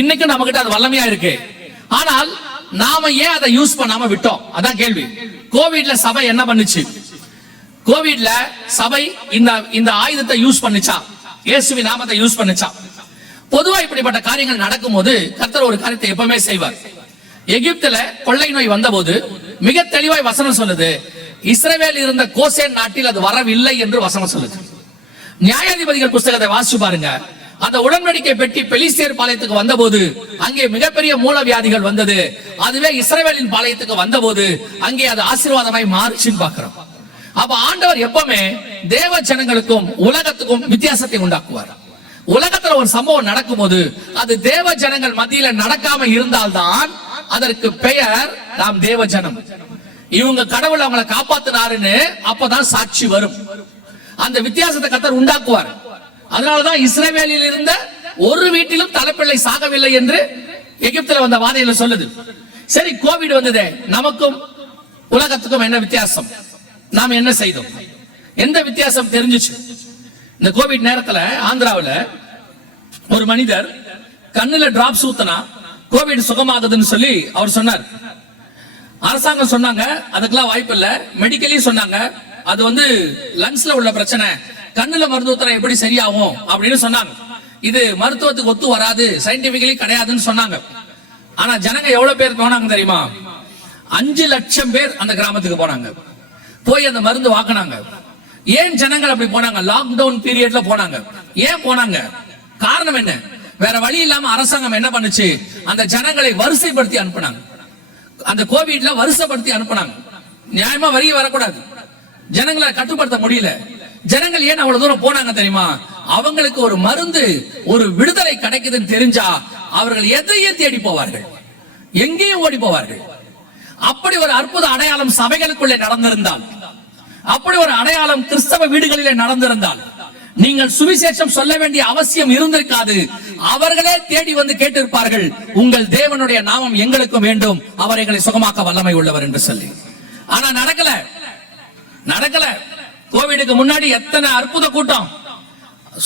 இன்னைக்கு நம்ம கிட்ட அது வல்லமையா இருக்கு. ஆனால் நாம ஏன் அதை யூஸ் பண்ணாம விட்டோம்? அதான் கேள்வி. கோவிட்ல சபை என்ன பண்ணுச்சு? கோவிட்ல சபை இந்த ஆயுதத்தை யூஸ் பண்ணுச்சா? இயேசுவின் நாமத்தை யூஸ் பண்ணுச்சா? பொதுவா இப்படிப்பட்ட காரியங்கள் நடக்கும்போது கர்த்தர் ஒரு காரியத்தை எப்பவுமே செய்வார். எகிப்துல கொள்ளை நோய் வந்தபோது மிக தெளிவாய் வசனம் சொல்லுது, இஸ்ரவேல் இருந்த கோசேன் நாட்டில் அது வரவில்லை என்று வசனம் சொல்லுது. நியாயாதிபதிகள் புஸ்தகத்தை வாசிச்சு பாருங்க. அந்த உடன்படிக்கை பெட்டி பெலிஸ்தியர் பாளையத்துக்கு வந்தபோது அங்கே மிகப்பெரிய மூலவியாதிகள் வந்தது. அதுவே இஸ்ரவேலின் பாளையத்துக்கு வந்தபோது அங்கே அது ஆசீர்வாதமாய் மாறுச்சுன்னு பார்க்கிறோம். அப்ப ஆண்டவர் எப்பவுமே தேவ ஜனங்களுக்கும் உலகத்துக்கும் வித்தியாசத்தை உண்டாக்குவார். உலகத்துல ஒரு சம்பவம் நடக்கும் போது அது தேவ ஜனங்கள் மத்தியில நடக்காம இருந்தால்தான் அதற்கு பெயர் நாம் தேவ ஜனம். இவங்க கடவுள் அவங்களை காப்பாத்தினாருன்னு அப்பதான் சாட்சி வரும். அந்த வித்தியாசத்தை கர்த்தர் உண்டாக்குவார். அதனாலதான் இஸ்ரவேலில் இருந்த ஒரு வீட்டிலும் தலைப்பிள்ளை சாகவில்லை என்று எகிப்துல வந்த வாதையில சொல்லுது. சரி, கோவிட் வந்ததே, நமக்கும் உலகத்துக்கும் என்ன வித்தியாசம்? நாம் என்ன செய்தோம்? எந்த வித்தியாசம் தெரிஞ்சிச்சு? இந்த கோவிட் நேரத்துல ஆந்திராவில் ஒரு மனிதர் கண்ணுல டிராப்ஸ் ஊத்தனா கோவிட் சுகமாகுதுன்னு சொல்லி அவர் சொன்னார். அரசாங்கம் சொன்னாங்க அதுக்கெல்லாம் வாய்ப்பு இல்ல. மெடிக்கலி சொன்னாங்க அது லங்ஸ்ல உள்ள பிரச்சனை, கண்ணுல மருந்து ஊத்துனா எப்படி சரியாகும் அப்படின்னு சொன்னாங்க. இது மருத்துவத்துக்கு ஒத்து வராது, சயின்டிபிக்கலி கிடையாதுன்னு சொன்னாங்க. ஆனா ஜனங்க எவ்வளவு பேர் போனாங்க தெரியுமா? 5 லட்சம் பேர் அந்த கிராமத்துக்கு போனாங்க. போய் அந்த மருந்து வாங்கினாங்க. ஏன் ஜனங்கள் அப்படி போனாங்க? லாக்டவுன் பீரியட்ல போனாங்க. ஏன் போனாங்க? காரணம் என்ன? வேற வழி இல்லாம அரசாங்கம் என்ன பண்ணுச்சு? அந்த ஜனங்களை வரிசைப்படுத்தி அனுப்புனாங்க. அந்த கோவிட்ல வரிசைப்படுத்தி அனுப்புனாங்க. நியாயமா வரி வரக்கூடாது, ஜனங்களை கட்டுப்படுத்த முடியல. ஜனங்கள் ஏன் அவ்வளவு தூரம் போனாங்க தெரியுமா? அவங்களுக்கு ஒரு மருந்து, ஒரு விடுதலை கிடைக்குதுன்னு தெரிஞ்சா அவர்கள் எதையே தேடி போவார்கள், எங்கேயும் ஓடி போவார்கள். அப்படி ஒரு அற்புத அடையாளம் சபைகளுக்குள்ளே நடந்திருந்தால், அப்படி ஒரு அடையாளம் கிறிஸ்தவ வீடுகளிலே நடந்திருந்தால் நீங்கள் சுவிசேஷம் சொல்ல வேண்டிய அவசியம் இருந்திருக்காது. அவர்களே தேடி வந்து கேட்டிருப்பார்கள், உங்கள் தேவனுடைய நாமம் எங்களுக்கும் வேண்டும், அவர் எங்களை சுகமாக்க வல்லமை உள்ளவர் என்று சொல்லி. ஆனா நடக்கல. கோவிடுக்கு முன்னாடி எத்தனை அற்புத கூட்டம்,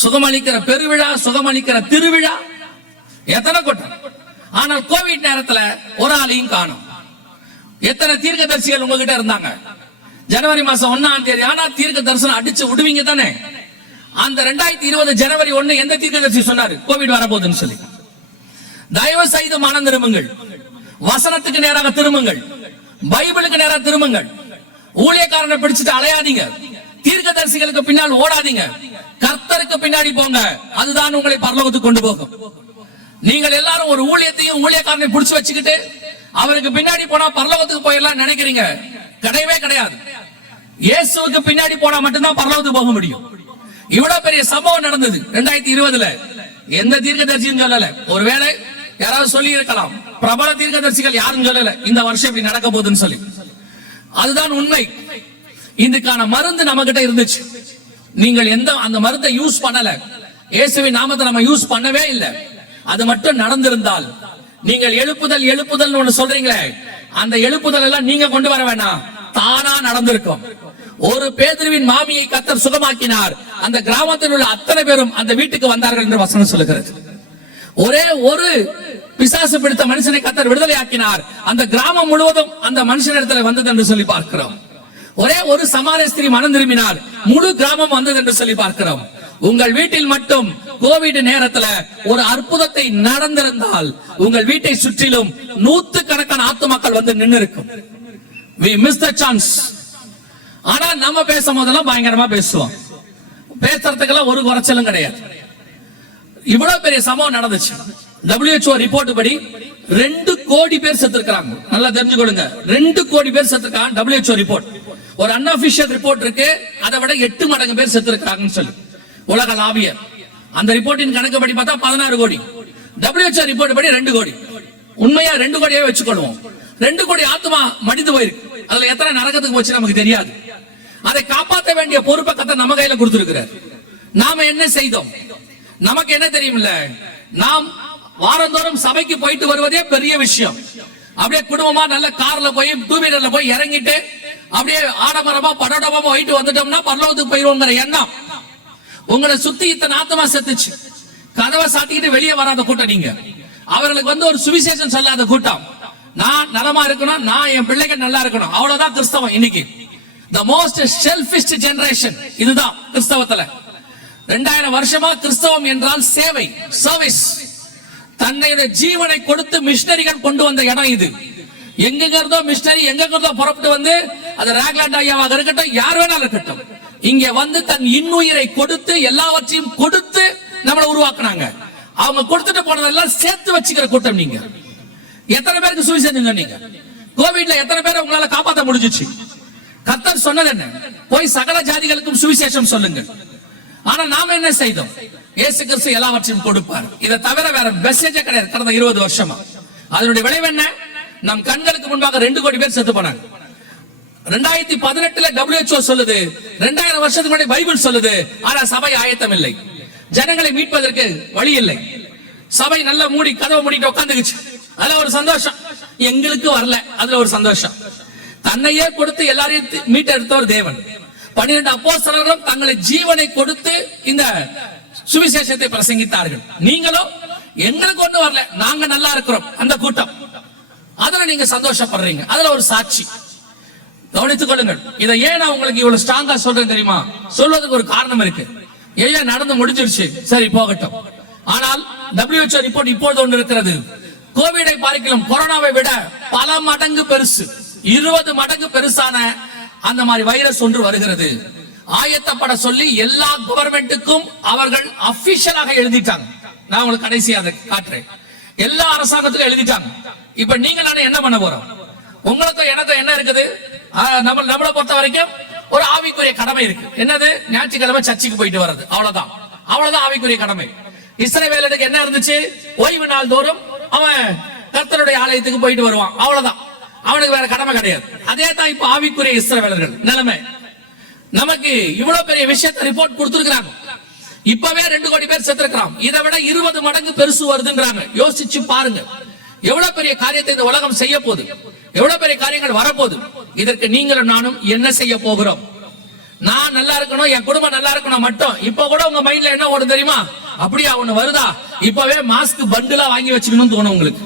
சுகமளிக்கிற பெருவிழா, சுகமளிக்கிற திருவிழா, எத்தனை கூட்டம். ஆனால் கோவிட் நேரத்துல ஒரு ஆளையும் காணும். எத்தனை தீர்க்கதரிசிகள் உங்ககிட்ட இருந்தாங்க? ஜனவரி மாசம் 1ஆம் தேதி ஆனா தீர்க்க தரிசனம் அடிச்சு விடுவீங்க தானே? அந்த 2020 ஜனவரி 1 எந்த தீர்க்கதரிசி சொன்னாரு கோவிட் வரப்போகுதுன்னு சொல்லி? தயவு செய்து மனம் திரும்புங்கள், வசனத்துக்கு நேராக திரும்புங்கள், பைபிளுக்கு நேராக திரும்புங்கள். ஊழியக்காரனை பிடிச்சிட்டு அலையாதீங்க, தீர்க்கதரிசிகளுக்கு பின்னால் ஓடாதீங்க, கர்த்தருக்கு பின்னாடி போங்க. அதுதான் உங்களை பரலோகத்துக்கு கொண்டு போகும். நீங்கள் எல்லாரும் ஒரு ஊழியத்தையும் ஊழியக்காரனை பிடிச்சு வச்சுக்கிட்டு அவருக்கு பின்னாடி போனா பரலோகத்துக்கு போயிடலாம் நினைக்கிறீங்க. கிடையவே கிடையாது. இயேசுவுக்கு பின்னாடி போனா மட்டும்தான் பரலோகத்துக்கு போக முடியும். இவ்வளவு பெரிய சம்பவம் நடந்தது 2020ல. எந்த தீர்க்கதரிசியும் சொல்லல. ஒருவேளை யாராவது சொல்லி இருக்கலாம், பிரபல தீர்க்கதரிசிகள் யாரும் சொல்லல இந்த வருஷம் இப்படி நடக்க போகுதுன்னு சொல்லி. அதுதான் உண்மை. இதுக்கான மருந்து நம்ம கிட்ட இருந்துச்சு. நீங்கள் அந்த மருந்தை யூஸ் பண்ணல. இயேசுவின் நாமத்தை நம்ம யூஸ் பண்ணவே இல்லை. அது மட்டும் நடந்திருந்தால், நீங்கள் எழுப்புதல் ஒண்ணு சொல்றீங்களே, அந்த எழுப்புதல் எல்லாம் நீங்க கொண்டு வர வேணாம், தானா நடந்திருக்கும். ஒரு பேதுருவின் மாமியை கர்த்தர் சுகமாக்கினார். அந்த கிராமத்தில் உள்ள அத்தனை பேரும் அந்த வீட்டுக்கு வந்தார்கள் என்று வசனம் சொல்லுகிறது. ஒரே ஒரு பிசாசு பிடித்த மனுஷனை கர்த்தர் விடுதலை ஆக்கினார். அந்த கிராமம் முழுவதும் அந்த மனுஷனிடத்தில் வந்தது என்று சொல்லி பார்க்கிறோம். ஒரே ஒரு சமாரிய ஸ்திரீ மனம் திரும்பினார், முழு கிராமம் வந்தது என்று சொல்லி பார்க்கிறோம். உங்கள் வீட்டில் மட்டும் கோவிட் நேரத்துல ஒரு அற்புதத்தை நடந்திருந்தால் உங்கள் வீட்டை சுற்றிலும் 100கணக்கான ஆத்துமாக்கள் வந்து நின்று இருக்கும். We miss the chance. ஆனா நம்ம பேசும் போதெல்லாம் பயங்கரமா பேசுவோம். பேசுறதுக்கெல்லாம் ஒரு குறைச்சலும் கிடையாது. இவ்வளவு பெரிய சம்பவம் நடந்துச்சு. WHO ரிப்போர்ட் படி 2 கோடி பேர் செத்துருக்காங்க. நல்லா தெரிஞ்சுக்கொள்ளுங்க, 2 கோடி பேர் செத்துருக்காங்க. WHO report. ஒரு அன்அபிஷியல் ரிப்போர்ட் இருக்கு, அதை விட 8 மடங்கு பேர் செத்துருக்காங்கன்னு சொல்லி உலகளாவிய அந்த ரிப்போர்ட்டின் கணக்கு படி பார்த்தா 16 கோடி. WHO ரிப்போர்ட் படி 2 கோடி. உண்மையா 2 கோடியே வச்சுக்கொள்வோம். 2 கோடி ஆத்மா மடிந்து போயிருக்கு. அதுல எத்தனை நரகத்துக்கு போச்சு நமக்கு தெரியாது. அதை காப்பாற்ற வேண்டிய பொறுப்பை கர்த்தர் நம்ம கையில கொடுத்திருக்கிறார். நாம என்ன செய்தோம்? நமக்கு என்ன தெரியுமில்ல, நாம் வாரந்தோறும் சபைக்கு போயிட்டு வருவதே பெரிய விஷயம். அப்படியே குடும்பமா நல்ல கார்ல போய் 2 வீலர்ல போய் இறங்கிட்டு அப்படியே ஆடம்பரமா படடமா போயிட்டு வந்துட்டோம்னா பரலோகத்துக்கு போயிருவோங்கிற எண்ணம். உங்களை சுத்தி இத்தனை ஆத்மா செத்துச்சு. கதவை சாத்திக்கிட்டு வெளியே வராத கூட்டம் நீங்க. அவர்களுக்கு வந்து ஒரு சுவிசேஷம் சொல்லாத கூட்டம். நான் நலமா இருக்கணும், நான் என் பிள்ளைகள் நல்லா இருக்கணும், அவ்வளவுதான் கிறிஸ்தவம். இன்னைக்கு the most selfish generation இதுதான் கிறிஸ்தவத்துல. 2000 வருஷமா கிறிஸ்தவம் என்றால் சேவை, சர்வீஸ். தன்னுடைய ஜீவனை கொடுத்து மிஷனரிகள் கொண்டு வந்த இடம் இது. எங்க இருந்தோ மிஷனரி எங்க இருந்தோ புறப்பட்டு வந்து, அது ராக்லாண்ட் ஐயாவாக இருக்கட்டும், யார் வேணாலும் இருக்கட்டும், இங்க வந்து தன் இன்னுயிரை கொடுத்து எல்லாவற்றையும் கொடுத்து நம்மளை உருவாக்குனாங்க. அவங்க கொடுத்துட்டு போனதெல்லாம் சேர்த்து வச்சுக்கிற கூட்டம். நீங்க எத்தனை பேருக்கு சுவிசேஷம் சொன்னீங்க? கோவிட்ல எத்தனை பேரை உங்களால காப்பாற்ற முடிஞ்சிச்சு? கர்த்தர் சொன்னது என்ன? போய் சகல ஜாதிகளுக்கும் சுவிசேஷம் சொல்லுங்க. ஆனா நாம என்ன செய்தோம்? இயேசு கிறிஸ்து எல்லாவற்றையும் கொடுப்பார். இதை தவிர வேற மெசேஜே கிடையாது கடந்த 20 வருஷமா. அதனுடைய விளைவு என்ன? நம் கண்களுக்கு முன்பாக 2 கோடி பேர் செத்து போனாங்க. 2018 WHO சொல்லுது, 2000 வருஷத்துக்கு முன்னாடி பைபிள் சொல்லுது. ஆனா சபை ஆயத்தம் இல்லை, ஜனங்களை மீட்பதற்கு வழி இல்லை. சபை நல்ல மூடி கதவை மூடிட்டு உட்காந்துக்குச்சு. அதுல ஒரு சந்தோஷம் எங்களுக்கு வரல, அதுல ஒரு சந்தோஷம். தன்னையே கொடுத்து எல்லாரையும் மீட்டெடுத்தவர் தேவன். 12 அப்போஸ்தலர்களும் தங்களை ஜீவனை கொடுத்து இந்த சுவிசேஷத்தை பிரசங்கித்தார்கள். நீங்களும் எங்களுக்கு ஒண்ணு வரல, நாங்க நல்லா இருக்கிறோம் அந்த கூட்டம். அதுல நீங்க சந்தோஷப்படுறீங்க, அதுல ஒரு சாட்சி. கவனித்துக் கொள்ளுங்கள். இதை ஏன் நான் உங்களுக்கு இவ்வளவு ஸ்ட்ராங்கா சொல்றேன் தெரியுமா? சொல்வதற்கு ஒரு காரணம் இருக்கு. ஏன் நடந்து முடிஞ்சிருச்சு, சரி போகட்டும். ஆனால் WHO ரிப்போர்ட் இப்பொழுது ஒன்று இருக்கிறது. கோவிடை பார்க்கலாம் கொரோனாவை விட பல மடங்கு பெருசு, 20 மடங்கு பெருசான அந்த மாதிரி வைரஸ் ஒன்று வருகிறது. ஆயத்தப்பட சொல்லி எல்லா கவர்மெண்ட்டுக்கும் அவர்கள் அபிஷியலாக எழுதிட்டாங்க. நான் உங்களுக்கு கடைசியாக காட்டுறேன். எல்லா அரசாங்கத்துக்கும் எழுதிட்டாங்க. இப்ப நீங்க நானே என்ன பண்ண போறோம்? உங்களுக்கும் எனக்கும் என்ன இருக்குது? நம்மளை பொறுத்த வரைக்கும் ஒரு ஆவிக்குரிய கடமை இருக்கு. என்னது? ஞாயிற்றுக்கிழமை சர்ச்சுக்கு போயிட்டு வர்றது, அவ்வளவுதான். அவ்வளவுதான் ஆவிக்குரிய கடமை. இஸ்ரவேலனுக்கு என்ன இருந்துச்சு? ஓய்வு நாள் தோறும் அவன் கர்த்தருடைய ஆலயத்துக்கு போயிட்டு வருவான், அவ்வளவுதான். அவனுக்கு வேற கடமை கிடையாது. அதே தான் இப்ப ஆவிக்குரிய இஸ்ரவேலர்கள் நிலைமை. நமக்கு இவ்வளவு பெரிய விஷயத்தை ரிப்போர்ட் கொடுத்திருக்காங்க. இப்பவே 2 கோடி பேர் செத்துருக்கான். இதை விட 20 மடங்கு பெருசு வருதுன்றாங்க. யோசிச்சு பாருங்க, எவ்வளவு பெரிய காரியத்தை இந்த உலகம் செய்ய போகுது, எவ்வளவு பெரிய காரியங்கள் வரப்போகுது. இதற்கு நீங்களும் நானும் என்ன செய்ய போகிறோம்? நான் நல்லா இருக்கணும், என் குடும்பம் நல்லா இருக்கணும் மட்டும். இப்ப கூட உங்க மைண்ட்ல என்ன ஓடும் தெரியுமா? அப்படியா ஒண்ணு வருதா, இப்பவே மாஸ்க் பண்டிலா வாங்கி வச்சுக்கணும்னு தோணும் உங்களுக்கு.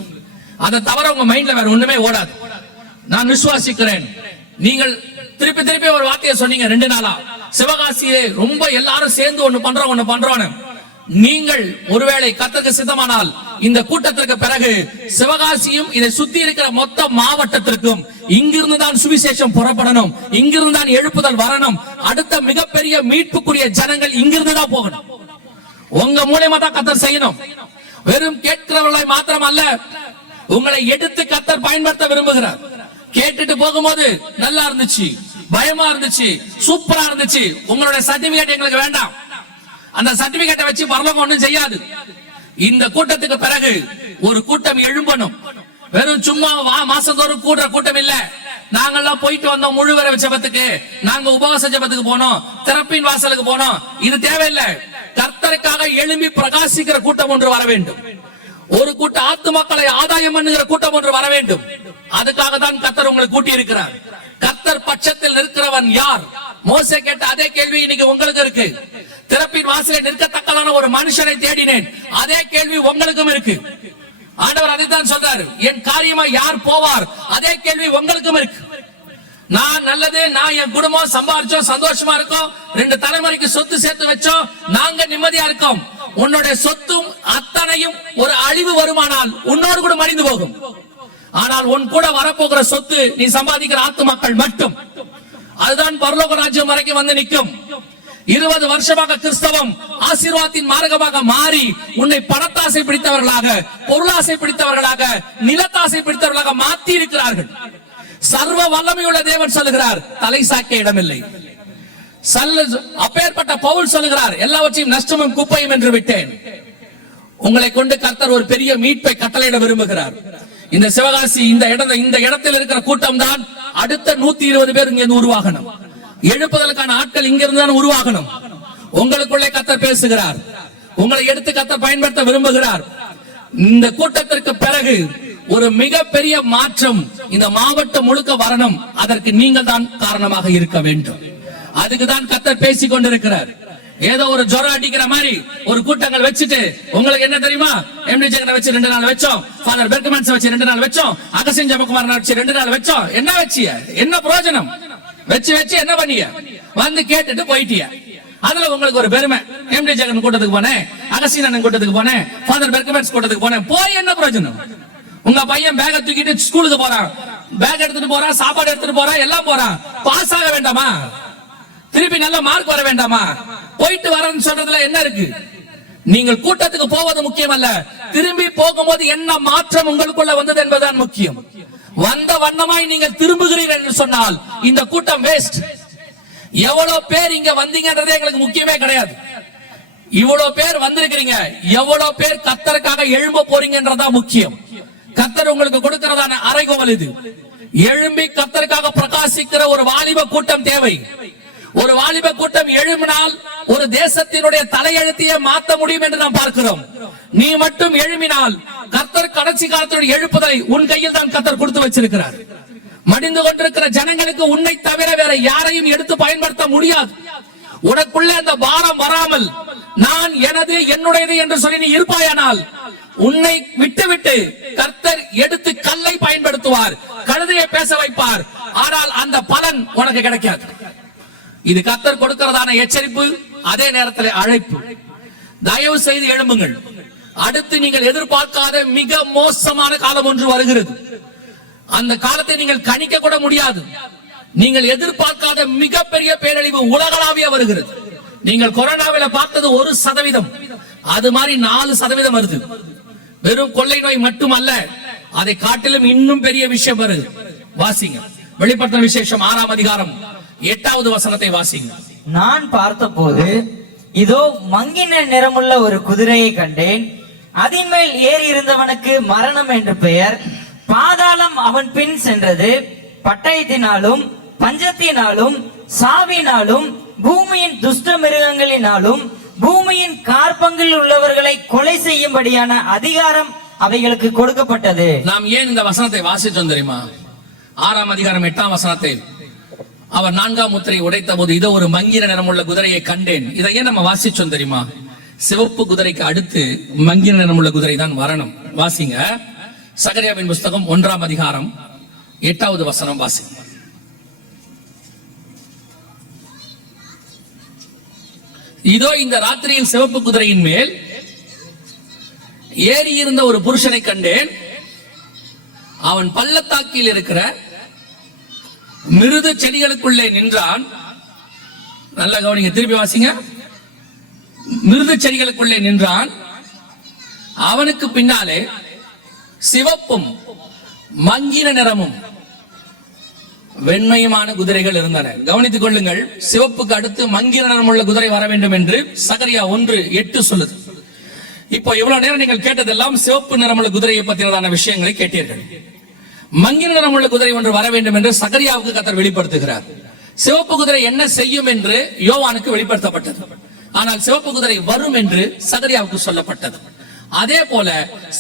அதை தவிர உங்க மைண்ட்ல வேற ஒண்ணுமே ஓடாது. நான் விசுவாசிக்கிறேன். நீங்கள் திருப்பி திருப்பி ஒரு வார்த்தையை சொன்னீங்க 2 நாளா, சிவகாசியிலே ரொம்ப எல்லாரும் சேர்ந்து ஒண்ணு பண்றோம்னு. நீங்கள் ஒருவேளை கர்த்தருக்கு சித்தமானால் இந்த கூட்டத்திற்கு பிறகு சிவகாசியும் இதை சுத்தி இருக்கிற மொத்த மாவட்டத்திற்கும் இங்கிருந்து தான் சுவிசேஷம் புறப்படணும், இங்கிருந்து தான் எழுப்புதல் வரணும். அடுத்த மிகப்பெரிய மீட்புக்குரிய ஜனங்கள் இங்கிருந்து தான் போகணும். உங்க மூலமா தான் கர்த்தர் செய்யணும். வெறும் கேட்கிறவர்களை மாத்திரம் அல்ல, உங்களை எடுத்து கர்த்தர் பயன்படுத்த விரும்புகிறார். கேட்டுட்டு போகும்போது நல்லா இருந்துச்சு, பயமா இருந்துச்சு, சூப்பரா இருந்துச்சு, உங்களுடைய சர்டிபிகேட் எங்களுக்கு வேண்டாம். அந்த சர்டிபிகேட்டை வச்சு பரலோகம் ஒண்ணும் செய்யாது. இந்த கூட்டத்துக்கு பிறகு ஒரு கூட்டம் எழும்பணும். வெறும் சும்மா மாசந்தோறும் கூடுற கூட்டம் இல்ல. நாங்கெல்லாம் போயிட்டு வந்தோம் முழுவர ஜெபத்துக்கு, நாங்க உபவாச ஜெபத்துக்கு போனோம், திறப்பின் வாசலுக்கு போனோம். இது தேவையில்லை. கர்த்தருக்காக எழும்பி பிரகாசிக்கிற கூட்டம் ஒன்று வர வேண்டும். ஒரு கூட்ட ஆத்துமக்களை ஆதாயம் பண்ணுகிற கூட்டம் ஒன்று வர வேண்டும். அதுக்காக தான் கர்த்தர் உங்களை கூட்டி இருக்கிறார். கர்த்தர் பட்சத்தில் இருக்கிறவன் யார்? மோசே கேட்ட அதே கேள்வி இன்னைக்கு உங்களுக்கு இருக்கு. திறப்பின் வாசலை நிற்கத்தக்கதான ஒரு மனுஷனை தேடினேன், அதே கேள்வி உங்களுக்கும் இருக்கு. ஆண்டவர் அதைத்தான் சொல்றாரு, என் காரியமா யார் போவார்? அதே கேள்வி உங்களுக்கும் இருக்கு. நான் நல்லது, நான் என் குடும்பம் சம்பாதிச்சோம், சந்தோஷமா இருக்கோம், 2 தலைமுறைக்கு சொத்து சேர்த்து வச்சோம், நாங்க நிம்மதியா இருக்கோம். உன்னுடைய சொத்தும் அத்தனையும் ஒரு அழிவு வருமானால் உன்னோடு கூட மடிந்து போகும். ஆனால் உன் கூட வரப்போகிற சொத்து நீ சம்பாதிக்கிற ஆத்துமக்கள் மட்டும். அதுதான் பரலோக ராஜ்யம் வரைக்கும் வந்து நிற்கும். 20 வருஷமாக கிறிஸ்தவம் ஆசீர்வாதத்தின் மார்க்கமாக மாறி உன்னை பணத்தாசை பிடித்தவர்களாக, பொருளாசை பிடித்தவர்களாக, நிலத்தாசை பிடித்தவர்களாக மாற்றி இருக்கிறார்கள். சர்வ வல்லமையுள்ள தேவன் சொல்லுகிறார், தலை சாய்க்க இடமில்லை. அப்பேற்பட்ட பவுல் சொல்லுகிறார், எல்லாவற்றையும் நஷ்டமும் குப்பையும் என்று விட்டேன். உங்களை கொண்டு கர்த்தர் ஒரு பெரிய மீட்பை கட்டளையிட விரும்புகிறார். இந்த சிவகாசி இந்த இடத்தில் இருக்கிற கூட்டம் தான் அடுத்த 120 பேர் இங்க உருவாகணும். எழுப்புதலுக்கான ஆட்கள் இங்கிருந்து தான் உருவாகணும். உங்களுக்குள்ளே கர்த்தர் பேசுகிறார், உங்களை எடுத்து கர்த்தர் பயன்படுத்த விரும்புகிறார். இந்த கூட்டத்திற்கு பிறகு ஒரு மிகப்பெரிய மாற்றம் இந்த மாவட்டம் முழுக்க வரணும். அதற்கு நீங்கள் தான் காரணமாக இருக்க வேண்டும். அதுக்குதான் கர்த்தர் பேசிக் கொண்டிருக்கிறார். ஏதோ ஒரு ஜுரம் அடிக்கிற மாதிரி ஒரு கூட்டங்கள் வச்சுட்டு, உங்களுக்கு என்ன தெரியுமா, எம்டி ஜெகனை வச்சு 2 நாள் வச்சோம், ஃபாதர் பெர்க்மன்ஸ் வச்சு 2 நாள் வச்சோம், அகஸ்டின் ஜெபகுமாரனை வச்சு 2 நாள் வச்சோம். என்ன வச்சிய, என்ன பிரயோஜனம்? வச்சு என்ன பண்ணீங்க? வந்து கேட்டுட்டு போயிட்டிய. அதுல உங்களுக்கு ஒரு பெருமை, எம்டி ஜெகன் கூட்டத்துக்கு போனேன், அகஸ்டின் அண்ணன் கூட்டத்துக்கு போனேன், ஃபாதர் பெர்க்மன்ஸ் கூட்டத்துக்கு போனேன். போய் என்ன பிரயோஜனம்? உங்க பையன் பேக தூக்கிட்டு ஸ்கூலுக்கு போறான், பேக் எடுத்துட்டு போறான், சாப்பாடு எடுத்துட்டு போறான், எல்லாம் போறான். பாஸ் ஆக வேண்டாமா? திருப்பி நல்ல மார்க் வர வேண்டாமா? போயிட்டு வரேன்னு சொல்றதுல என்ன இருக்கு? நீங்கள் கூட்டத்துக்கு போவது முக்கியம் அல்ல, திரும்பி போகும்போது என்ன மாற்றம் உங்களுக்குள்ள வந்தது என்பதுதான் முக்கியம். வந்த வண்ணமாய் நீங்கள் திரும்புகிறீர்கள் என்று சொன்னால் இந்த கூட்டம் வேஸ்ட். எவ்வளவு பேர் இங்க வந்தீங்கன்றதே எங்களுக்கு முக்கியமே கிடையாது. இவ்வளவு பேர் வந்திருக்கிறீங்க, எவ்வளவு பேர் கர்த்தருக்காக எழும்ப போறீங்கன்றதா முக்கியம். கர்த்தர் உங்களுக்கு கொடுக்கிறதான அறைகோவல் இது. எழும்பி கர்த்தருக்காக பிரகாசிக்கிற ஒரு வாலிப கூட்டம் தேவை. ஒரு வாலிப கூட்டம் எழும்பினால் ஒரு தேசத்தினுடைய தலையெழுத்தையே மாற்ற முடியும் என்று நாம் பார்க்கிறோம். நீ மட்டும் எழும்பினால் கர்த்தர் கடைசி காலத்துடைய எழுப்புதலை உன் கையில் தான் கர்த்தர் கொடுத்து வச்சிருக்கிறார். மடிந்து கொண்டிருக்கிற ஜனங்களுக்கு உன்னை தவிர வேற யாரையும் எடுத்து பயன்படுத்த முடியாது. உனக்குள்ள அந்த பாரம் வராமல் நான் எனது என்னுடையது என்று சொல்லி நீ இருப்பாயானால் உன்னை விட்டு கர்த்தர் எடுத்து கல்லை பயன்படுத்துவார், கழுதையை பேச வைப்பார். ஆனால் அந்த பலன் உனக்கு கிடைக்காது. இது கர்த்தர் கொடுக்கிறதான எச்சரிப்பு, அதே நேரத்தில் அழைப்பு. தயவு செய்து எழும்புங்கள். அடுத்து நீங்கள் எதிர்பார்க்காத மிக மோசமான காலம் ஒன்று வருகிறது. அந்த காலத்தை நீங்கள் கணிக்க கூட முடியாது. நீங்கள் எதிர்பார்க்காத மிகப்பெரிய பேரழிவு உலகளாவிய வருகிறது. நீங்கள் கொரோனாவில் பார்த்தது 1%, அது மாதிரி 4% வருது. வெறும் கொள்ளை நோய் மட்டுமல்ல, அதை காட்டிலும் இன்னும் பெரிய விஷயம் வருது. வாசிங்க வெளிப்படுத்தின விசேஷம் 6ஆம் அதிகாரம் 8வது வசனத்தை வாசிங்க. நான் பார்த்தபோது இதோ மங்கின நிறமுள்ள ஒரு குதிரையை கண்டேன். அதன் மேல் ஏறி இருந்தவனுக்கு மரணம் என்று பெயர். பாதாளம் அவன் பின் சென்றது. பட்டயத்தினாலும் பஞ்சத்தினாலும் சாவினாலும் பூமியின் துஷ்ட மிருகங்களினாலும் பூமியின் கார்பங்கில் உள்ளவர்களை கொலை செய்யும்படியான அதிகாரம் அவைகளுக்கு கொடுக்கப்பட்டது. நாம் ஏன் இந்த வசனத்தை வாசித்தோம் தெரியுமா? 6ஆம் அதிகாரம் 8ஆம் வசனத்தை, அவர் 4ஆம் முத்திரை உடைத்த போது இதோ ஒரு மங்கின நிறமுள்ள குதிரையை கண்டேன். இதை ஏன் நம்ம வாசிச்சோம் தெரியுமா? சிவப்பு குதிரைக்கு அடுத்து மங்கின நிறமுள்ள குதிரை தான் வரணும். வாசிங்க சகரியாவின் புஸ்தகம் 1ஆம் அதிகாரம் 8வது வசனம் வாசிங்க. இதோ இந்த ராத்திரியில் சிவப்பு குதிரையின் மேல் ஏறி இருந்த ஒரு புருஷனை கண்டேன். அவன் பள்ளத்தாக்கில் இருக்கிற மிருது செடிகளுக்குள்ளே நின்றான். நல்ல கவனிங்க, திருப்பி வாசிங்க. மிருது செடிகளுக்குள்ளே நின்றான். அவனுக்கு பின்னாலே சிவப்பும் மங்கின நிறமும் வெண்மையுமான குதிரைகள் இருந்தன. கவனித்துக் கொள்ளுங்கள், சிவப்புக்கு அடுத்து மங்கின நிறமுள்ள குதிரை வர வேண்டும் என்று சகரியா 1:8 சொல்லுது. இப்போ இவ்வளவு நேரம் நீங்கள் கேட்டதெல்லாம் சிவப்பு நிறமுள்ள குதிரையை பற்றினதான விஷயங்களை கேட்டீர்கள். மங்கின நிறமுள்ள குதிரை ஒன்று வர வேண்டும் என்று சகரியாவுக்கு கர்த்தர் வெளிப்படுத்துகிறார். சிவப்பு குதிரை என்ன செய்யும் என்று யோவானுக்கு வெளிப்படுத்தப்பட்டது. ஆனால் சிவப்பு குதிரை வரும் என்று சகரியாவுக்கு சொல்லப்பட்டது. அதே போல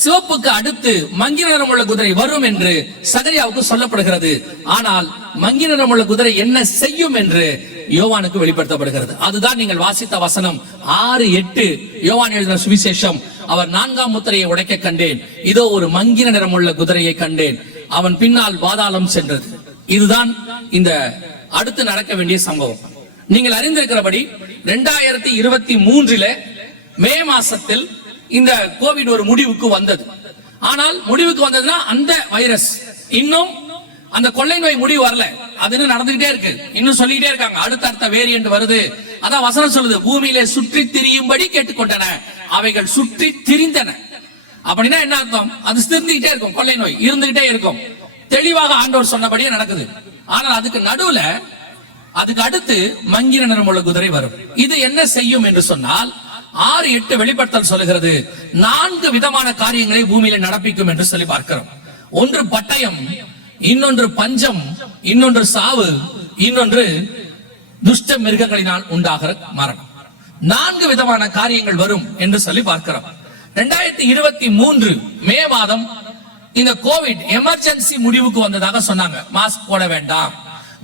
சிவப்புக்கு அடுத்து மங்கின நிறமுள்ள குதிரை வரும் என்று சகரியாவுக்கு சொல்லப்படுகிறது. ஆனால் மங்கின நிறமுள்ள குதிரை என்ன செய்யும் என்று யோவானுக்கு வெளிப்படுத்தப்படுகிறது. அதுதான் நீங்கள் வாசித்த வசனம் 6:8. யோவான் எழுதின சுவிசேஷம், அவர் 4ஆம் முத்திரையை உடைக்க கண்டேன். இதோ ஒரு மங்கின நிறமுள்ள குதிரையை கண்டேன். அவன் பின்னால் பாதாளம் சென்றது. இதுதான் இந்த அடுத்து நடக்க வேண்டிய சம்பவம். நீங்கள் அறிந்திருக்கிறபடி 2023 மே மாசத்தில் இந்த கோவிட் ஒரு முடிவுக்கு வந்தது. ஆனால் முடிவுக்கு வந்ததுன்னா அந்த வைரஸ் இன்னும் அந்த கொள்ளை நோய் முடிவு வரல. அது இன்னும் நடந்துகிட்டே இருக்கு. இன்னும் சொல்லிட்டே இருக்காங்க, அடுத்த வேரியன்ட் வருது. அதான் வசனம் சொல்லுது, பூமியிலே சுற்றி திரியும்படி கேட்டுக்கொண்டன, அவைகள் சுற்றி திரிந்தன. அப்படின்னா என்ன அர்த்தம்? அது திருந்துகிட்டே இருக்கும், கொள்ளை நோய் இருந்துகிட்டே இருக்கும். தெளிவாக ஆண்டவர் சொன்னபடியே நடக்குது. ஆனால் அதுக்கு நடுவுல அதுக்கு அடுத்து மங்கின நிறமுள்ள குதிரை வரும். இது என்ன செய்யும் என்று சொன்னால் 6:8 வெளிப்படுத்தல் சொல்லுகிறது, 4 விதமான காரியங்களை பூமியில நடப்பிக்கும் என்று சொல்லி பார்க்கிறோம். ஒன்று பட்டயம், இன்னொன்று பஞ்சம், இன்னொன்று சாவு, இன்னொன்று துஷ்ட மிருகங்களினால் உண்டாகிற மரணம். 4 விதமான காரியங்கள் வரும் என்று சொல்லி பார்க்கிறோம். 2023 மே மாதம் இந்த கோவிட் எமர்ஜென்சி முடிவுக்கு வந்ததாக சொன்னாங்க. மாஸ்க் போட வேண்டாம்,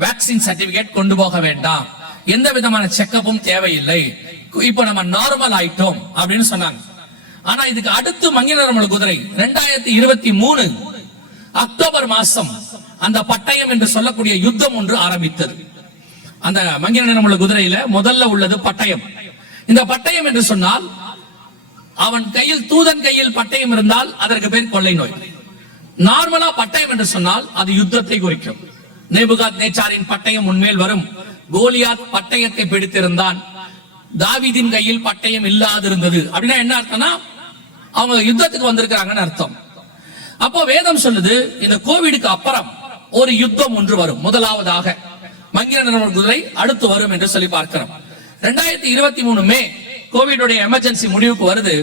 வேக்சின் சர்டிபிகேட் கொண்டு போக வேண்டாம், எந்த விதமான செக்கப்பும் தேவையில்லை, இப்ப நம்ம நார்மல் ஆயிட்டோம் அப்படின்னு சொன்னாங்க. ஆனா இதுக்கு அடுத்து மங்கிய நிறமுள்ள குதிரை 2023 அக்டோபர் மாசம் அந்த பட்டயம் என்று சொல்லக்கூடிய யுத்தம் ஒன்று ஆரம்பித்தது. அந்த மங்கிய நிறமுள்ள குதிரையில முதல்ல உள்ளது பட்டயம். இந்த பட்டயம் என்று சொன்னால் அவன் கையில், தூதன் கையில் பட்டயம் இருந்தால் அதற்கு பேர் கொள்ளை நோய். நார்மலா பட்டயம் என்று சொன்னால் அது யுத்தத்தை குறிக்கும். நேபுகாத்நேச்சாரின் பட்டயம் உன்மேல் வரும், கோலியாத் பட்டயத்தை பிடித்திருந்தான், தாவீதின் கையில் பட்டயம் இல்லாதிருந்தது. அப்படின்னா என்ன அர்த்தம்னா அவங்க யுத்தத்துக்கு வந்திருக்கிறாங்கன்னு அர்த்தம். அப்போ வேதம் சொல்லுது இந்த கோவிடுக்கு அப்புறம் ஒரு யுத்தம் ஒன்று வரும். முதலாவதாக மங்கிய நிறமுள்ள குதிரை அடுத்து வரும் என்று சொல்லி பார்க்கிறோம். 2023 மே கோவிடுடைய எமர்ஜென்சி முடிவுக்கு வருது.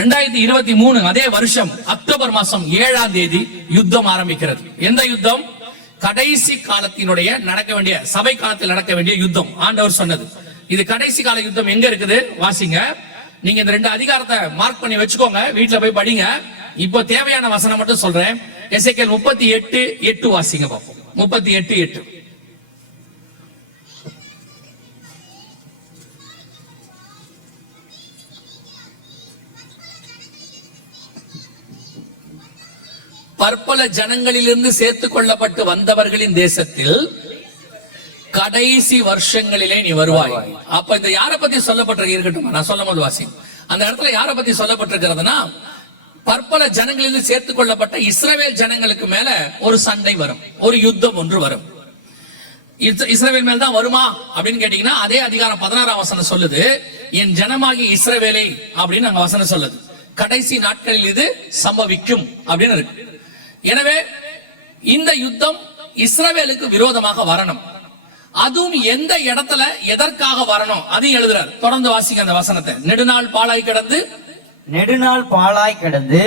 2023 அதே வருஷம் அக்டோபர் மாசம் 7ஆம் தேதி யுத்தம் ஆரம்பிக்கிறது. எந்த யுத்தம்? கடைசி காலத்தினுடைய நடக்க வேண்டிய, சபை காலத்தில் நடக்க வேண்டிய யுத்தம். ஆண்டவர் சொன்னது இது கடைசி கால யுத்தம். எங்க இருக்குது வாசிங்க. நீங்க இந்த 2 அதிகாரத்தை மார்க் பண்ணி வச்சுக்கோங்க, வீட்டுல போய் படிங்க. இப்போ தேவையான வசனம் மட்டும் சொல்றேன். எசேக்கியேல் 38:8 வாசிங்க பாப்போம். 38:8. பற்பல ஜனங்களிலிருந்து சேர்த்துக் கொள்ளப்பட்டு வந்தவர்களின் தேசத்தில் கடைசி வருஷங்களிலே நீ வருவாய். அப்ப இந்த யாரை பத்தி சொல்லப்பட்டிருக்கு இருக்கட்டும், நான் சொல்லும் போது வாசி. அந்த இடத்துல யாரை பத்தி சொல்லப்பட்டிருக்கிறதுனா பற்பல ஜனங்களிலிருந்து சேர்த்துக் கொள்ளப்பட்ட இஸ்ரவேல் ஜனங்களுக்கு மேல ஒரு சண்டை வரும், ஒரு யுத்தம் ஒன்று வரும். இஸ்ரவேல் மேல் தான் வருமா அப்படின்னு கேட்டீங்கன்னா அதே அதிகாரம் 16ஆம் வசனம் சொல்லுது, என் ஜனமாகிய இஸ்ரவேலை அப்படின்னு அங்க வசனம் சொல்லுது. கடைசி நாட்களில் இது சம்பவிக்கும் அப்படின்னு இருக்கு. எனவே இந்த யுத்தம் இஸ்ரவேலுக்கு விரோதமாக வரணும். அதுவும் எந்த இடத்துல எதற்காக வரணும் அதையும் எழுதுறார். தொடர்ந்து வாசிக்க அந்த வசனத்தை. நெடுநாள் பாழாய் கிடந்து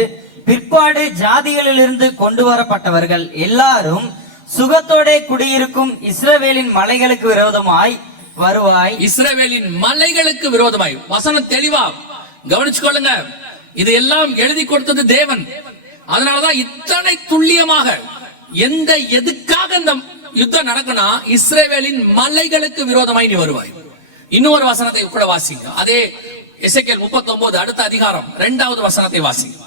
பிற்பாடு ஜாதிகளிலிருந்து கொண்டு வரப்பட்டவர்கள் எல்லாரும் சுகத்தோட குடியிருக்கும் இஸ்ரவேலின் மலைகளுக்கு விரோதமாய் வருவாய். இஸ்ரவேலின் மலைகளுக்கு விரோதமாய். வசனம் தெளிவா கவனிச்சுக்கொள்ளுங்க. இது எல்லாம் எழுதி கொடுத்தது தேவன். அதனாலதான் இத்தனை துல்லியமாக எதுக்காக இந்த யுத்தம் நடக்கணும், இஸ்ரவேலின் மலைகளுக்கு விரோதமாய் நீ வருவாய். இன்னொரு வசனத்தை கூட வாசிங்க. அதே எசேக்கியேல் 39 அடுத்த அதிகாரம் 2வது வசனத்தை வாசிங்க.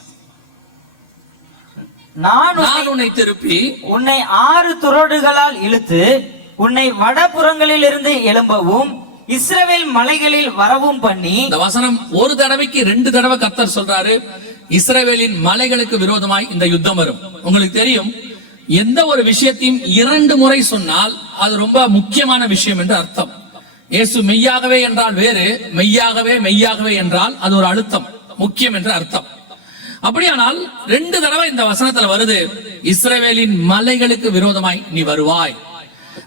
நான் உன்னை திருப்பி உன்னை 6 துறடுகளால் இழுத்து உன்னை வடபுறங்களில் இருந்து எழும்பவும் இஸ்ரவேல் மலைகளில் வரவும் பண்ணி. இந்த வசனம் ஒரு தடவைக்கு 2 தடவை கர்த்தர் சொல்றாரு, இஸ்ரவேலின் மலைகளுக்கு விரோதமாய் இந்த யுத்தம் வரும். உங்களுக்கு தெரியும், எந்த ஒரு விஷயத்தையும் 2 முறை சொன்னால் அது ரொம்ப முக்கியமான விஷயம் என்று அர்த்தம். இயேசு மெய்யாகவே என்றால் வேறு, மெய்யாகவே என்றால் அது ஒரு அழுத்தம், முக்கியம் என்று அர்த்தம். அப்படியானால் 2 தடவை இந்த வசனத்துல வருது, இஸ்ரவேலின் மலைகளுக்கு விரோதமாய் நீ வருவாய்.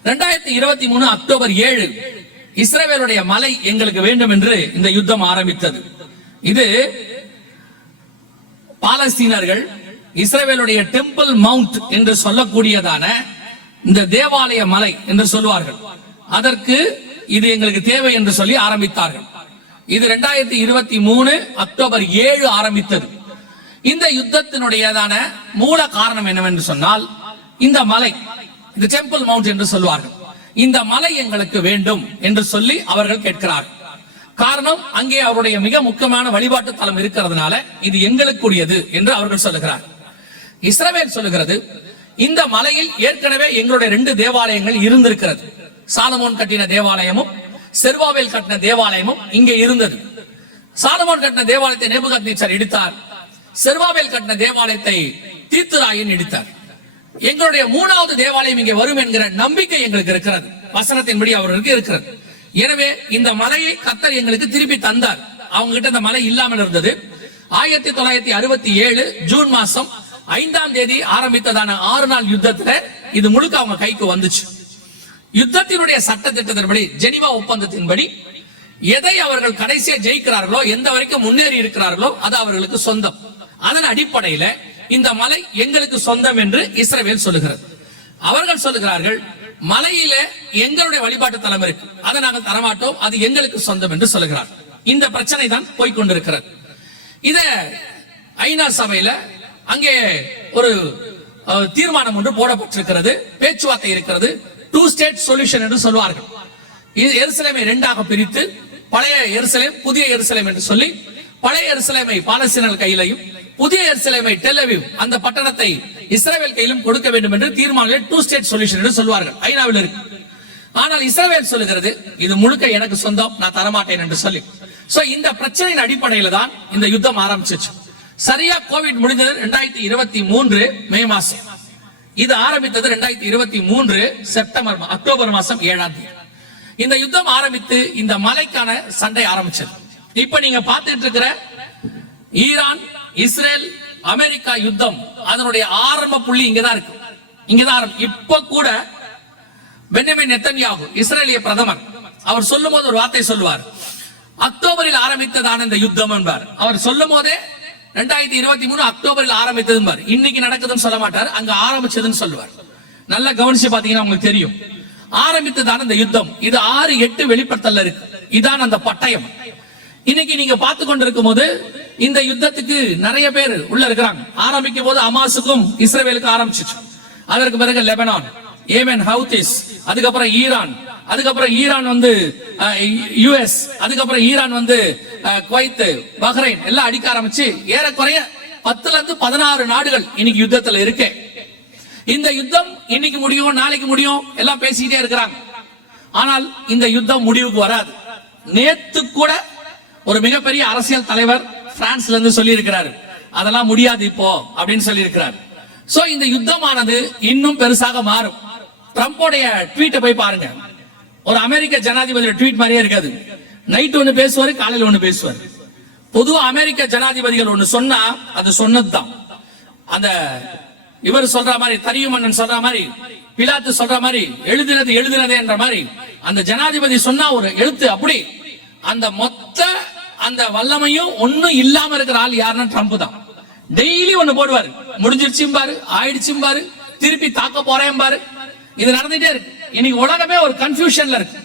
2023 அக்டோபர் 7 இஸ்ரவேலுடைய மலை எங்களுக்கு வேண்டும் என்று இந்த யுத்தம் ஆரம்பித்தது. இது பாலஸ்தீனர்கள் இஸ்ரவேலுடைய டெம்பிள் மவுண்ட் என்று சொல்லக்கூடியதான இந்த தேவாலய மலை என்று சொல்வார்கள். அதற்கு இது எங்களுக்கு தேவை என்று சொல்லி ஆரம்பித்தார்கள். இது 2023 அக்டோபர் 7 ஆரம்பித்தது. இந்த யுத்தத்தினுடையதான மூல காரணம் என்னவென்று சொன்னால், இந்த மலை, இந்த டெம்பிள் மவுண்ட் என்று சொல்வார்கள், இந்த மலை எங்களுக்கு வேண்டும் என்று சொல்லி அவர்கள் கேட்கிறார்கள். காரணம், அங்கே அவருடைய மிக முக்கியமான வழிபாட்டு தலம் இருக்கிறதுனால இது எங்களுக்குரியது என்று அவர்கள் சொல்லுகிறார். இஸ்ரவேல் சொல்லுகிறது, இந்த மலையில் ஏற்கனவே எங்களுடைய 2 தேவாலயங்கள் இருந்திருக்கிறது. சாலமோன் கட்டின தேவாலயமும் செருபாபேல் கட்டின தேவாலயமும் இங்கே இருந்தது. சாலமோன் கட்டின தேவாலயத்தை நேபுகாத்நேச்சார் இடித்தார். செருபாபேல் கட்டின தேவாலயத்தை தீத்துராயன் இடித்தார். எங்களுடைய 3வது தேவாலயம் இங்கே வரும் என்கிற நம்பிக்கை எங்களுக்கு இருக்கிறது, வசனத்தின்படி அவர்களுக்கு இருக்கிறது. எனவே இந்த மலையை கர்த்தர் எங்களுக்கு திருப்பி தந்தார். அவங்க கிட்ட இந்த மலை இல்லாமல் இருந்தது. 1967 ஜூன் மாசம் 5ஆம் தேதி ஆரம்பித்ததான 6 நாள் யுத்தத்துல இது முழுக்க அவங்க கைக்கு வந்துச்சு. யுத்தத்தினுடைய சட்ட திட்டத்தின்படி, ஜெனிவா ஒப்பந்தத்தின்படி எதை அவர்கள் கடைசியா ஜெயிக்கிறார்களோ, எந்த வரைக்கும் முன்னேறி இருக்கிறார்களோ அது அவர்களுக்கு சொந்தம். அதன் அடிப்படையில இந்த மலை எங்களுக்கு சொந்தம் என்று இஸ்ரவேல் சொல்லுகிறது. அவர்கள் சொல்லுகிறார்கள், மலையில எங்களுடைய வழிபாட்டு தலம் இருக்கு, அதை நாங்கள் தரமாட்டோம், அது எங்களுக்கு சொந்தம் என்று சொல்லுகிறார். இந்த பிரச்சனை தான் போய்கொண்டிருக்கிறது. இத ஐநா சபையில அங்கே ஒரு தீர்மானம் ஒன்று போடப்பட்டிருக்கிறது, பேச்சுவார்த்தை இருக்கிறது. 2 ஸ்டேட் சொல்யூஷன் என்று சொல்வார்கள். எருசலேமை 2ஆக பிரித்து பழைய எருசலேம் புதிய எருசலேம் என்று சொல்லி பழைய எருசலேமை பாலஸ்தீனர்கள் கையிலையும் புதிய எருசலேமை டெல் அவீவ் அந்த பட்டணத்தை இஸ்ரவேல் கையிலும் கொடுக்க வேண்டும் என்று தீர்மானம் 2 ஸ்டேட் சொல்யூஷன் என்று சொல்வார்கள். ஐநாவில் இருக்கு. ஆனால் இஸ்ரவேல் சொல்லுகிறது இது முழுக்க எனக்கு சொந்தம், நான் தரமாட்டேன் என்று சொல்லி. சோ இந்த பிரச்சனையின் அடிப்படையில தான் இந்த யுத்தம் ஆரம்பிச்சிச்சு. சரியா கோவிட் முடிந்தது 2023 மே மாசம். இது ஆரம்பித்தது 2023 அக்டோபர் மாசம் 7ஆம் தேதி. இந்த யுத்தம் ஆரம்பித்து இந்த மலைக்கான சண்டை ஆரம்பிச்சது. இப்ப நீங்க பார்த்துட்டு இருக்கிற ஈரான் இஸ்ரேல் அமெரிக்கா யுத்தம் அதனுடைய ஆரம்ப புள்ளி இங்கதான் இருக்கு. இங்கதான் இப்ப கூட பென்யமின் நெத்தன்யாகு இஸ்ரேலிய பிரதமர் அவர் சொல்லும் போது ஒரு வார்த்தை சொல்லுவார், அக்டோபரில் ஆரம்பித்ததான இந்த யுத்தம் என்பார். அவர் சொல்லும் போதே 2023 அக்டோபரில் ஆரம்பித்தது என்பார். இன்னைக்கு நடக்குதுன்னு சொல்ல மாட்டார், அங்க ஆரம்பிச்சதுன்னு சொல்லுவார். நல்லா கவனிச்சு பாத்தீங்கன்னா உங்களுக்கு தெரியும். ஆரம்பித்ததான இந்த யுத்தம் இது 6-8 வெளிப்படுத்தல இருக்கு. இதான் அந்த பட்டயம். இன்னைக்கு நீங்க பார்த்து கொண்டிருக்கும் போது இந்த யுத்தத்துக்கு நிறைய பேர் உள்ள இருக்கிறாங்க. ஆரம்பிக்கும் போது அமாசுக்கும் இஸ்ரேலுக்கும் ஆரம்பிச்சிச்சு. அதற்கு பிறகு லெபனான், ஏமன், ஹவுதிஸ், அதுக்கப்புறம் ஈரான், அதுக்கப்புறம் ஈரான் வந்து யுஎஸ், அதுக்கப்புறம் ஈரான் வந்து குவைத், பஹ்ரைன் எல்லாம் அடிக்க ஆரம்பிச்சு ஏறக்குறைய 10ல இருந்து 16 நாடுகள் இன்னைக்கு யுத்தத்துல இருக்கு. இந்த யுத்தம் இன்னைக்கு முடியும் நாளைக்கு முடியும் எல்லாம் பேசிக்கிட்டே இருக்கிறாங்க. ஆனால் இந்த யுத்தம் முடிவுக்கு வராது. நேத்து கூட ஒரு மிகப்பெரிய அரசியல் தலைவர் பிரான்ஸ்ல இருந்து சொல்லி இருக்கிறாரு, அதெல்லாம் முடியாது இப்போ அப்படின்னு சொல்லி இருக்கிறார். சோ இந்த யுத்தமானது இன்னும் பெருசாக மாறும். ட்ரம்போடைய ட்வீட்டை போய் பாருங்க. ஒரு அமெரிக்க ஜனாதிபதியோட ட்வீட் மாதிரியே இருக்காது. நைட் ஒண்ணு பேசுவாரு, காலையில் ஒண்ணு பேசுவாரு. பொதுவா அமெரிக்க ஜனாதிபதிகள் ஒண்ணு சொன்னா அது சொன்னதுதான். அந்த இவர் சொல்ற மாதிரி, தரியுமன்னன் சொல்ற மாதிரி, பிலாத்து சொல்ற மாதிரி, எழுதினதே என்ற மாதிரி அந்த ஜனாதிபதி சொன்னா ஒரு எழுத்து அப்படி அந்த மொத்த அந்த வல்லமையும் ஒண்ணும் இல்லாம இருக்கிற ஆள் யாருன்னா ட்ரம்ப் தான். டெய்லி ஒண்ணு போடுவாரு, முடிஞ்சிருச்சும் பாரு, ஆயிடுச்சும் பாரு, திருப்பி தாக்க போறேன் பாரு. இது நடந்துட்டே இருக்கு. இன்னைக்கு உலகமே ஒரு கன்ஃபியூஷன்ல இருக்கு.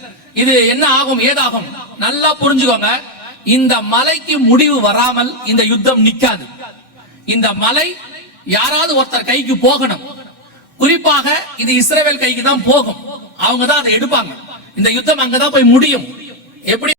இது என்ன ஆகும் ஏதாகும் நல்லா புரிஞ்சுக்கோங்க. இந்த மலைக்கு முடிவு வராமல் இந்த யுத்தம் நிக்காது. இந்த மலை யாராவது ஒருத்தர் கைக்கு போகணும். குறிப்பாக இது இஸ்ரவேல் கைக்கு தான் போகும். அவங்க தான் அதை எடுப்பாங்க. இந்த யுத்தம் அங்கதான் போய் முடியும். எப்படி